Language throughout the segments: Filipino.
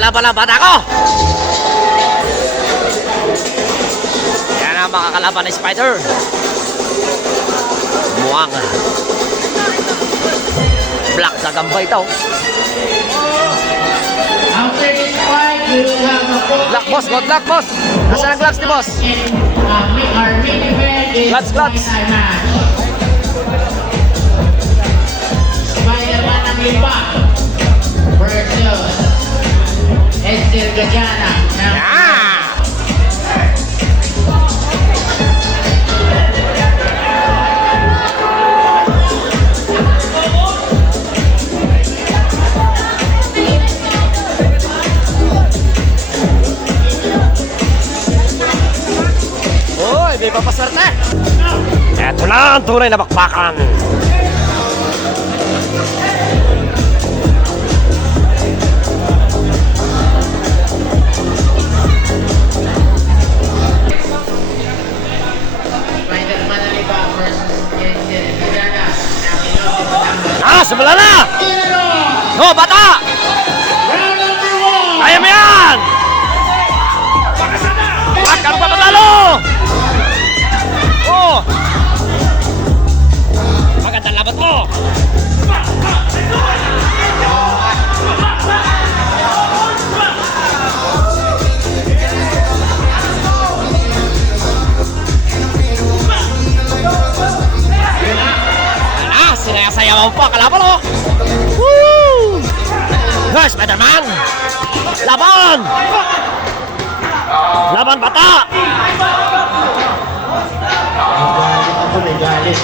Lumalaban ang bata ko! Yan ang makakalaban ni Spider. Muwang. Black sa gambay ito. After this fight, we will have a Black boss, good luck boss. Nasaan ang gloves ni boss? our main event is Gloves. match. Spider-Man ng Lipa versus Esther Gajana ng Yeah! Uy, may papaswerte! Eto na ang tunay na bakbakan! Spider-Man ng Lipa versus Esther Gajana ng Iloilo, Batangas. Simula na! No, bata! Round number 1! Kaya mo yan! Wag kang papatalo! Oh! Magandang laban mo! Sinaya-saya mo pa kalaban mo! Woo! Hey, Spider-Man! Laban! Laban bata! Ako may galit.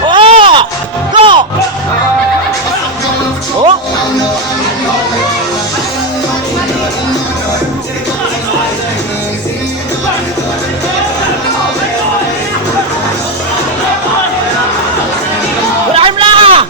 Oh! Go! Oh! Unahin mo na!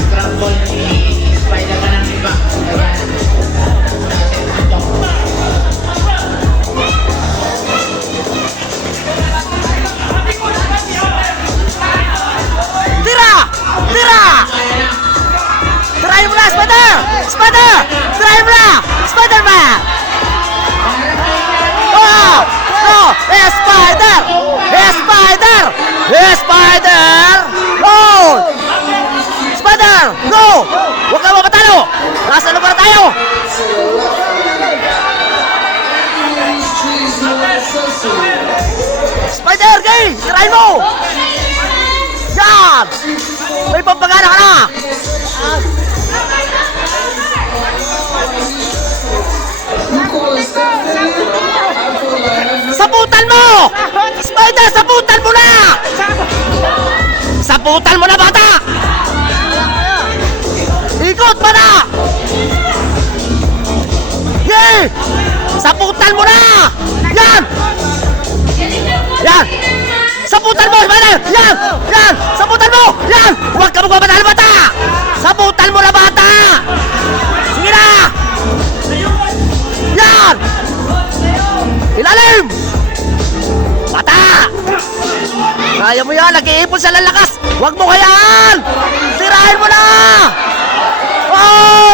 Scramble ni Spider-Man ng Lipa. Tira! Tira! Tirahin mo na, Spider! Spider! Tirahin mo na! Spider-Man! Oh! No! Spider! Spider! Spider! Oh! Spider! Go! Huwag kang mapatalo! Nasa lugar tayo! Spider! Gay! Tirahin mo! Yan! May pampagana ka na! Saputan mo! Spider, saputan mo na! Saputan mo na, bata! Ikot pa na! Yay! Saputan mo na! Yan! Yan! Saputan mo, Spider! Yan! Yan! Saputan mo! Yan! Huwag ka magpapadala, bata! Saputan mo na, bata! Sige na! Yan! Ilalim! Bata! Kaya mo yan, nag-iipon sa lalakas! Huwag mo hayaan! Sirahin mo na! Oh!